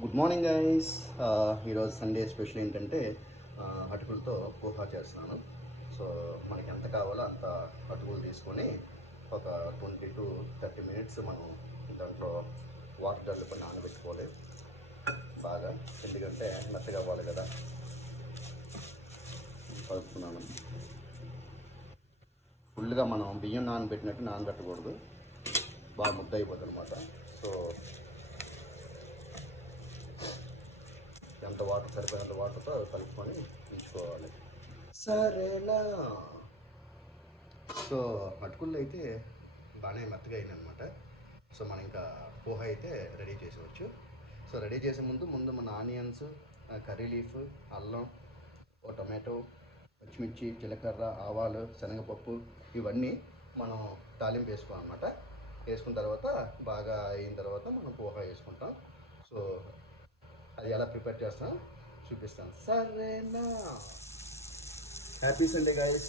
Good morning guys. ఈరోజు Sunday special ఏంటంటే అటుకులతో పోహా చేస్తున్నాను. సో మనకి ఎంత కావాలో అంత అటుకులు తీసుకొని ఒక 20 to 30 minutes మనం దాంట్లో వాటర్ జల్లుకొని నానబెట్టుకోవాలి బాగా, ఎందుకంటే మెత్తగా అవ్వాలి కదా. కలుపుతున్నాను. ఫుల్గా మనం బియ్యం నానబెట్టినట్టు నానబెట్టకూడదు, బాగా ముద్ద అయిపోతుంది అనమాట. సో ఎంత వాటర్ సరిపోయినంత వాటర్తో కలుపుకొని ఉంచుకోవాలి. సరేనా? సో అటుకుల్లో అయితే బాగానే మెత్తగా అయిందనమాట. సో మనం ఇంకా పోహా అయితే రెడీ చేసేవచ్చు. సో రెడీ చేసే ముందు మన ఆనియన్స్, కర్రీ లీఫ్, అల్లం, ఓ టొమాటో, పచ్చిమిర్చి, జీలకర్ర, ఆవాలు, శనగపప్పు ఇవన్నీ మనం తాలింపు వేసుకోవాలన్నమాట. వేసుకున్న తర్వాత బాగా అయిన తర్వాత మనం పోహా వేసుకుంటాం. సో అది ఎలా ప్రిపేర్ చేస్తాను చూపిస్తాను, సరేనా? Happy Sunday guys.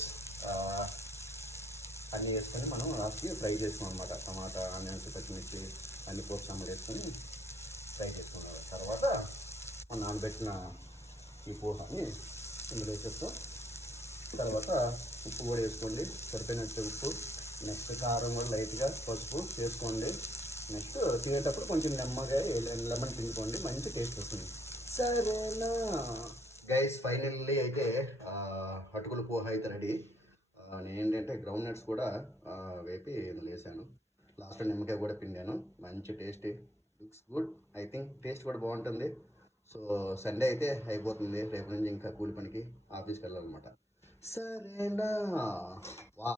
అన్నీ వేసుకొని మనం లాస్ట్కి ఫ్రై చేసుకోం అనమాట. టమాటా, ఆనియన్స్, పచ్చిమిర్చి అన్ని పోపు సాంబార్ వేసుకొని ఫ్రై చేసుకున్న తర్వాత మనం నానబెట్టిన ఈ పోహాని ఇందులో వేసేస్తాం. తర్వాత ఉప్పు కూడా వేసుకోండి, సరిపోయినట్టు ఉప్పు. నెక్స్ట్ కారం కూడా లైట్గా, పసుపు వేసుకోండి. నెక్స్ట్ తినేటప్పుడు కొంచెం లెమన్ పిండుకోండి, మంచి టేస్ట్ వస్తుంది. సరేనా గైస్? ఫైనల్లీ అయితే అటుకుల పోహా అయితే రెడీ. నేను ఏంటంటే గ్రౌండ్ నట్స్ కూడా వేపి ఇందులో వేసాను. లాస్ట్లో నిమ్మకాయ కూడా పిండాను. మంచి tasty, looks good. I think taste కూడా బాగుంటుంది. సో సండే అయితే అయిపోతుంది, రేపు నుంచి ఇంకా కూలి పనికి ఆఫీస్కి వెళ్ళాలన్నమాట. సరేనా? వా